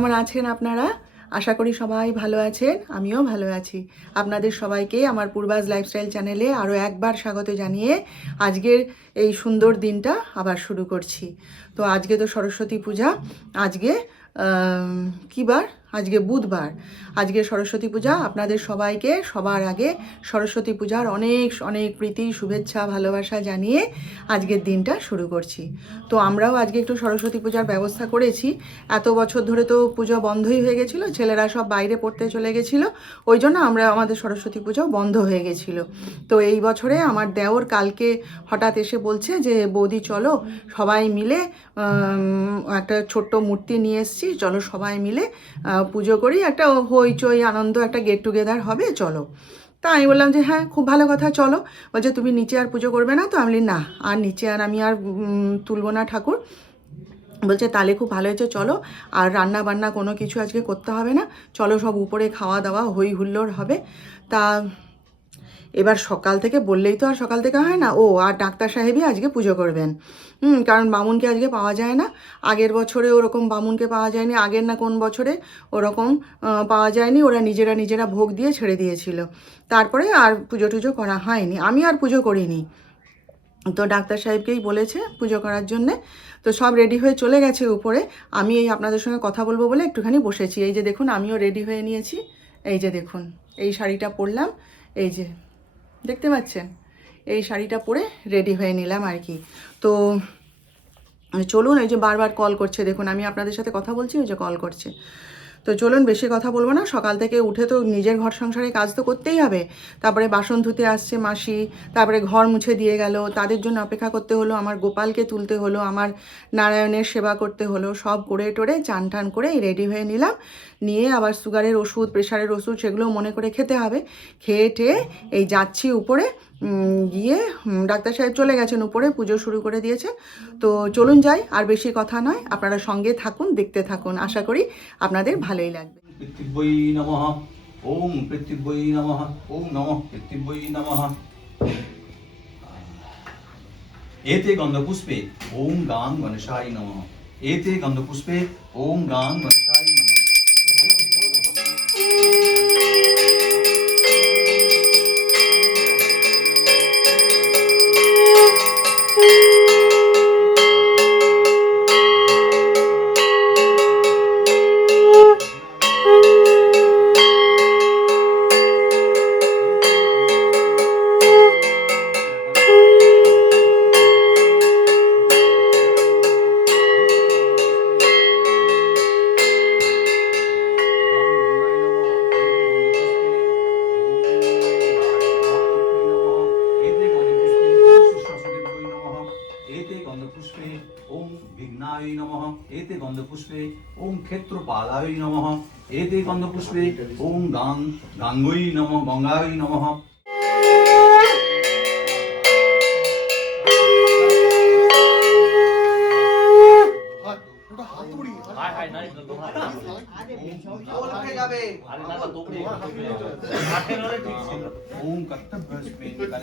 কেমন আছেন আপনারা? আশা করি সবাই ভালো আছেন, আমিও ভালো আছি। আপনাদের সবাইকে আমার পূর্বাজ লাইফস্টাইল চ্যানেলে আরও একবার স্বাগত জানিয়ে আজকের এই সুন্দর দিনটা আবার শুরু করছি। তো আজকে তো সরস্বতী পূজা। আজকে কী বার? আজকে বুধবার। আজকে সরস্বতী পূজা। আপনাদের সবাইকে সবার আগে সরস্বতী পূজার অনেক অনেক প্রীতি, শুভেচ্ছা, ভালোবাসা জানিয়ে আজকের দিনটা শুরু করছি। তো আমরাও আজকে একটু সরস্বতী পূজার ব্যবস্থা করেছি। এত বছর ধরে তো পুজো বন্ধই হয়ে গেছিলো, ছেলেরা সব বাইরে পড়তে চলে গেছিলো, ওই জন্য আমাদের সরস্বতী পুজো বন্ধ হয়ে গেছিলো। তো এই বছরে আমার দেওর কালকে হঠাৎ এসে বলছে যে বৌদি চলো সবাই মিলে একটা ছোট্ট মূর্তি নিয়ে এসেছি, চলো সবাই মিলে পুজো করি, একটা হইচই আনন্দ, একটা গেট টুগেদার হবে, চলো। তা আমি বললাম যে হ্যাঁ, খুব ভালো কথা, চলো। বলছে তুমি নিচে আর পুজো করবে না? তো আমি বলি না, আর নিচে আর আমি আর তুলব না ঠাকুর। বলছে তাহলে খুব ভালো হয়েছে, চলো, আর রান্না বান্না কোনো কিছু আজকে করতে হবে না, চলো সব উপরে খাওয়া দাওয়া হই হুল্লোড় হবে। তা এবার সকাল থেকে বললেই তো আর সকাল থেকে হয় না। ও আর ডাক্তার সাহেবই আজকে পুজো করবেন, কারণ বামুনকে আজকে পাওয়া যায় না। আগের বছরে ওরকম বামুনকে পাওয়া যায়নি, আগের না কোন বছরে ওরকম পাওয়া যায়নি, ওরা নিজেরা ভোগ দিয়ে ছেড়ে দিয়েছিল। তারপরে আর পুজো টুজো করা হয়নি, আমি আর পুজো করিনি। তো ডাক্তার সাহেবকেই বলেছে পুজো করার জন্যে। তো সব রেডি হয়ে চলে গেছে উপরে। আমি এই আপনাদের সঙ্গে কথা বলবো বলে একটুখানি বসেছি। এই যে দেখুন, আমিও রেডি হয়ে নিয়েছি। এই যে দেখুন, এই শাড়িটা পরলাম, এই যে দেখতে পাচ্ছেন, এই শাড়িটা পরে রেডি হয়ে নিলাম আর কি। তো চলুন, এই যে বারবার কল করছে, দেখুন আমি আপনাদের সাথে কথা বলছি, ওই যে কল করছে। তো চলুন, বেশি কথা বলবো না। সকাল থেকে উঠে তো নিজের ঘর সংসারে কাজ তো করতেই হবে। তারপরে বাসন ধুতে আসছে মাসি, তারপরে ঘর মুছে দিয়ে গেল, তাদের জন্য অপেক্ষা করতে হলো, আমার গোপালকে তুলতে হলো, আমার নারায়ণের সেবা করতে হলো, সব করে টোরে চান টান করে রেডি হয়ে নিলাম। নিয়ে আবার সুগারের ওষুধ, প্রেশারের ওষুধ, সেগুলো মনে করে খেতে হবে। খেয়ে টেয়ে এই যাচ্ছি উপরে। গিয়ে ডাক্তার সাহেব চলে গেছেন উপরে, পুজো শুরু করে দিয়েছে। তো চলুন যাই, আর বেশি কথা নয়, আপনারা সঙ্গে থাকুন, দেখতে থাকুন, আশা করি আপনাদের ভালোই লাগবে। পৃথিবী নমঃ। ওম পৃথিবী নমঃ। ওম নমঃ পৃথিবী নমঃ। এতে গন্ধপুষ্পে ওম গাং গণেশায় নমঃ। এতে গন্ধপুষ্পে ওম গাং গণেশায় নমঃ। एते गंधपुष्पे ओम क्षेत्रपालाय नमः। एते गंधपुष्पे ओम गांगोय नमः, गंगाय नमः।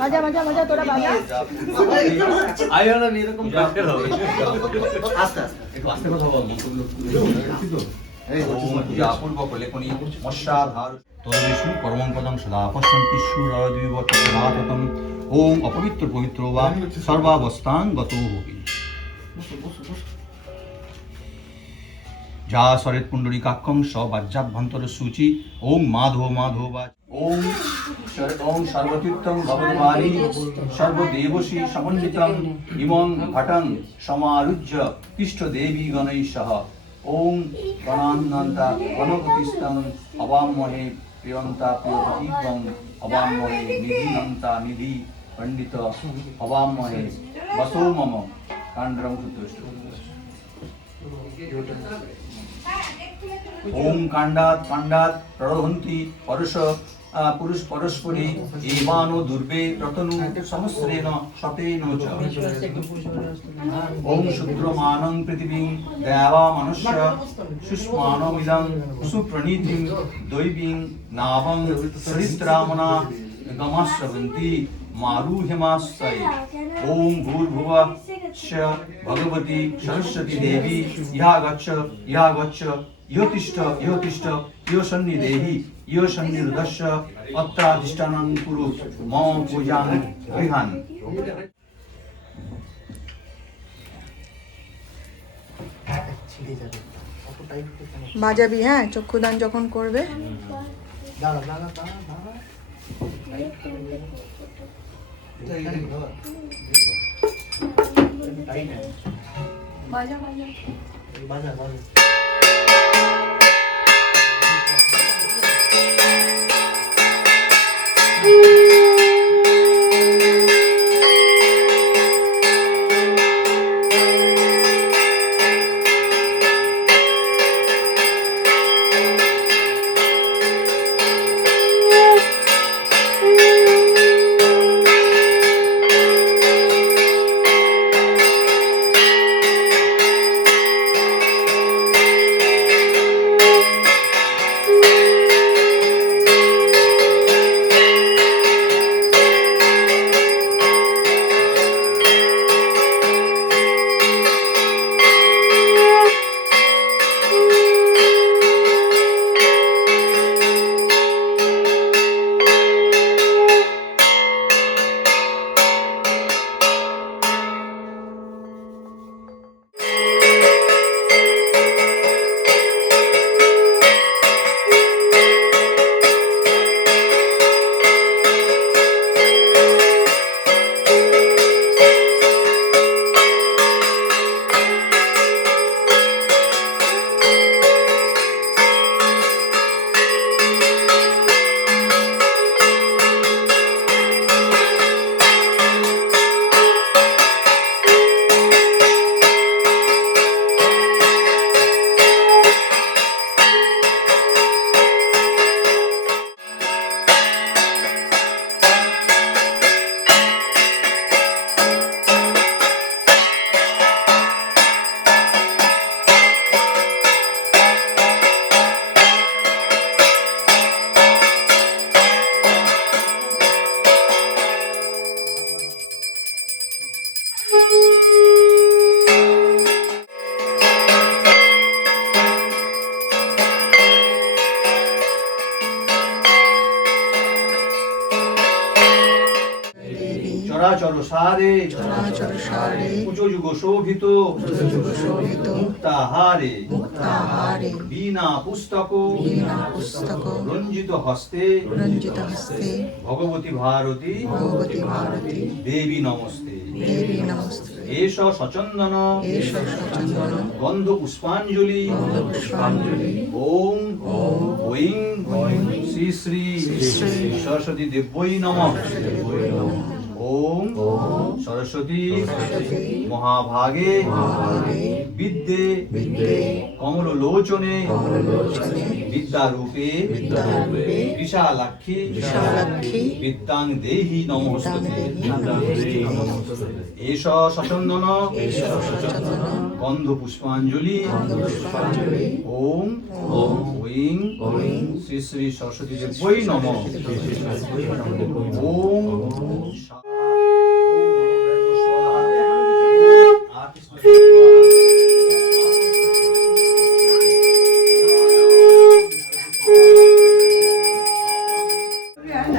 বাজা বাজা বাজা, তোরা বাজা। আয় না এরকম ডাক্তার হবে। আস্তে আস্তে একটু আস্তে কথা বল। পূর্বক লেখনী মৎস্যাধার তদবিষ্ণু পরমং পদং সদা পশ্যন্তি সুরদ্বিবৎসদাততম। ওম অপবিত্র পবিত্র বা সর্বাবস্থাং গতো হবি। যা সরেত পুণ্ডরীকাক্ষং সবাজ্যাভ্যন্তর সূচি। ওম মাধব মাধবাজ। ওম ওম সর্বতীর্থং ভগবানি সর্বদেবশী সমন্বিতং ইমং ঘটং সমারুহ্য তিষ্ঠ দেবী গণৈঃসহ। ওম গণান্নন্তা গণপতিস্তং হবামহে প্রিয়ন্তা প্রিয়পতিত্বং হবামহে নিধিনন্তা নিধি পণ্ডিত হবামহে বসো মম কাণ্ডরং সুতুষ্ট। ओम कांडात प्ररोहन्ति पुरुष परस्परी एवानो दुर्वे प्रतनु समस्रेण शतेन च। ओम शुद्रमानं पृथिवीं देवा मनुष्य सुष्मानमिदं सुप्रणीतिं दैवीं नावं सरित्रामना गमस्रवन्ति मारुह्यमास्तये। ओम भूर्भुवः भगवती सरस्वती देवी इहा गच्छ ইহতিষ্ঠ ইহতিষ্ঠ ইহ সন্নিদেহি ইহ সন্নিরুদস্য অত্রাধিষ্ঠানং কুরু মম পূজাং গৃহান। বাজাবি, হ্যাঁ, চক্ষুদান যখন করবে। চরাচর সারে চরাচর সারে কুচযুগ শোভিত শোভিত মুক্তাহারে মুক্তাহারে বীণা পুস্তক বীণা পুস্তক রঞ্জিত হস্তে রঞ্জিত হস্তে ভগবতী ভারতী ভগবতী ভারতী দেবী নমস্তে। দেবী নমস্তে। এষ সচন্দন এষ সচন্দন গন্ধ পুষ্পাঞ্জলি পুষ্পাঞ্জলি ওম ঐং শ্রী শ্রী সরস্বতী দেব্যৈ নমঃ। ওম সরস্বতী মহাভাগে বিদ্যে কমললোচনে বিদ্যারূপে বিশালাক্ষী বিদ্যাং দেহি নমস্তুতে। এষ সচন্দন গন্ধ পুষ্পাঞ্জলি ওম ঐং শ্রী শ্রী সরস্বতী দেব্যৈ নমঃ। ওম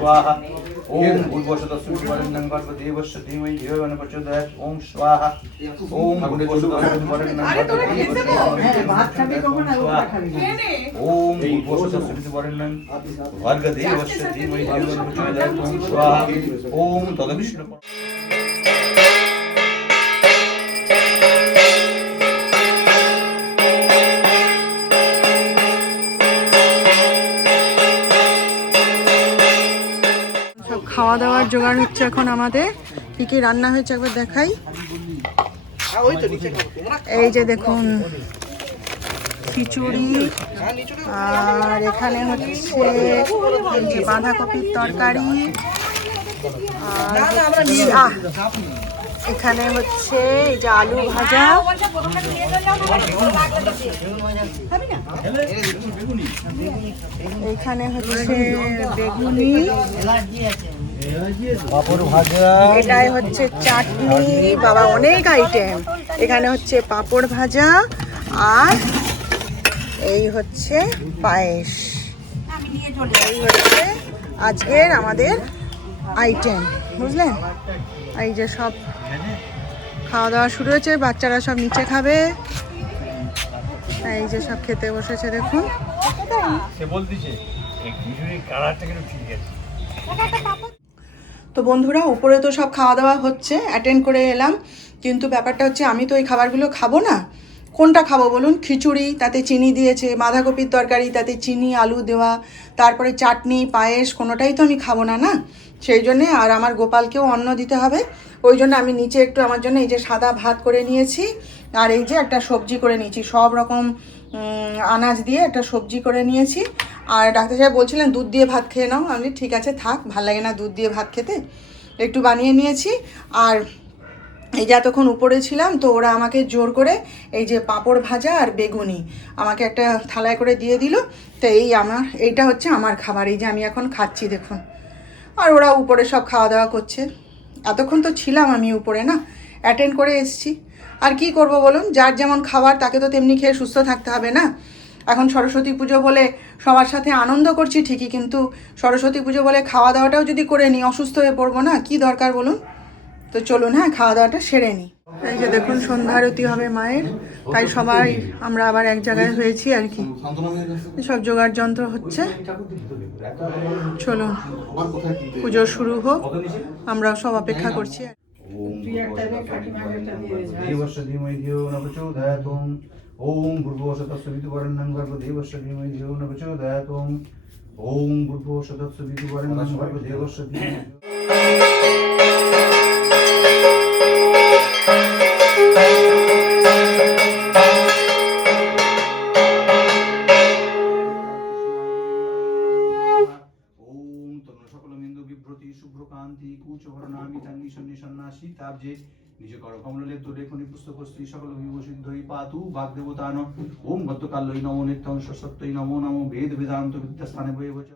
स्वाहा ओम भूर्भुवस्सुतस्सुवितुर्वरेण्यं भर्गदेवस्य धीमहि धियो यो नः प्रचोदयात्। ओम स्वाहा ओम भूर्भुवस्सुतस्सुवितुर्वरेण्यं भर्गदेवस्य धीमहि धियो यो नः प्रचोदयात्। ओम भूर्भुवस्सुतस्सुवितुर्वरेण्यं भर्गदेवस्य धीमहि धियो यो नः प्रचोदयात्। ओम स्वाहा ओम तदविष्णु। খাওয়া দাওয়ার জোগাড় হচ্ছে এখন আমাদের। কি কি রান্না হয়েছে একবার দেখাই। এই যে দেখুন খিচুড়ি, আর এখানে হচ্ছে এই যে বাঁধাকপির তরকারি, আর এখানে হচ্ছে এই যে আলু ভাজা, এখানে হচ্ছে বেগুনি, পাপড় ভাজা, এটাই হচ্ছে চাটনি, বাবা অনেক আইটেম। এখানে হচ্ছে পাপড় ভাজা, আর এই হচ্ছে পায়েস, এই হচ্ছে আজকের আমাদের আইটেম, বুঝলেন? এই যে সব খাওয়া দাওয়া শুরু হয়েছে, বাচ্চারা সব নিচে খাবে। এই যে সব খেতে বসেছে, দেখুন। তো বন্ধুরা, উপরে তো সব খাওয়া দাওয়া হচ্ছে, অ্যাটেন্ড করে এলাম, কিন্তু ব্যাপারটা হচ্ছে আমি তো এই খাবারগুলো খাবো না। কোনটা খাবো বলুন? খিচুড়ি, তাতে চিনি দিয়েছে, বাঁধাকপির তরকারি, তাতে চিনি আলু দেওয়া, তারপরে চাটনি, পায়েস, কোনোটাই তো আমি খাবো না, না? সেই জন্যে, আর আমার গোপালকেও অন্ন দিতে হবে, ওই জন্য আমি নিচে একটু আমার জন্য এই যে সাদা ভাত করে নিয়েছি, আর এই যে একটা সবজি করে নিয়েছি, সব রকম আনাজ দিয়ে একটা সবজি করে নিয়েছি। আর ডাক্তার সাহেব বলছিলেন দুধ দিয়ে ভাত খেয়ে নাও, আমি ঠিক আছে থাক, ভাল লাগে না দুধ দিয়ে ভাত খেতে, একটু বানিয়ে নিয়েছি। আর এই যে এতক্ষণ উপরে ছিলাম, তো ওরা আমাকে জোর করে এই যে পাঁপড় ভাজা আর বেগুনি আমাকে একটা থালায় করে দিয়ে দিল। তো এইটা হচ্ছে আমার খাবার, এই যে আমি এখন খাচ্ছি, দেখুন। আর ওরা উপরে সব খাওয়া দাওয়া করছে। এতক্ষণ তো ছিলাম আমি উপরে, না, অ্যাটেন্ড করে এসছি। আর কি করব বলুন, যার যেমন খাবার তাকে তো তেমনি খেয়ে সুস্থ থাকতে হবে, না? এখন সরস্বতী পুজো বলে সবার সাথে আনন্দ করছি ঠিকই, কিন্তু সরস্বতী পুজো বলে খাওয়া দাওয়াটাও যদি করে নিই, অসুস্থ হয়ে পড়বো না? কি দরকার বলুন? তো চলুন, হ্যাঁ, খাওয়া দাওয়াটা সেরে নিই। এই যে দেখুন, সন্ধ্যা আরতি হবে মায়ের, তাই সবাই আমরা আবার এক জায়গায় হয়েছি আর কি। সব জোগাড় যন্ত্র হচ্ছে, চলুন পুজো শুরু হোক, আমরা সব অপেক্ষা করছি। ओम भूर्भुवस्सुवितुवरेण्यं भर्गदेवस्य धीमहि धियो न प्रचोदयात्। ओम भूर्भुवस्सुवितुवरेण्यं भर्गदेवस्य धीमहि। শুভ্রকান্তি কুচবর্ণামি তাঙ্গি সন্ন্যাসী তাবজে নিজ কর কমলে তো লেখনি পুস্তক স্ত্রী সকল বিভূষিদ্ধই পাতু বাগদেবতান। ওম গতকালই নমো নিত্যং সত্যই নমো নমো বেদ বেদান্ত বিদ্যাস্থানে বয়ে বচ।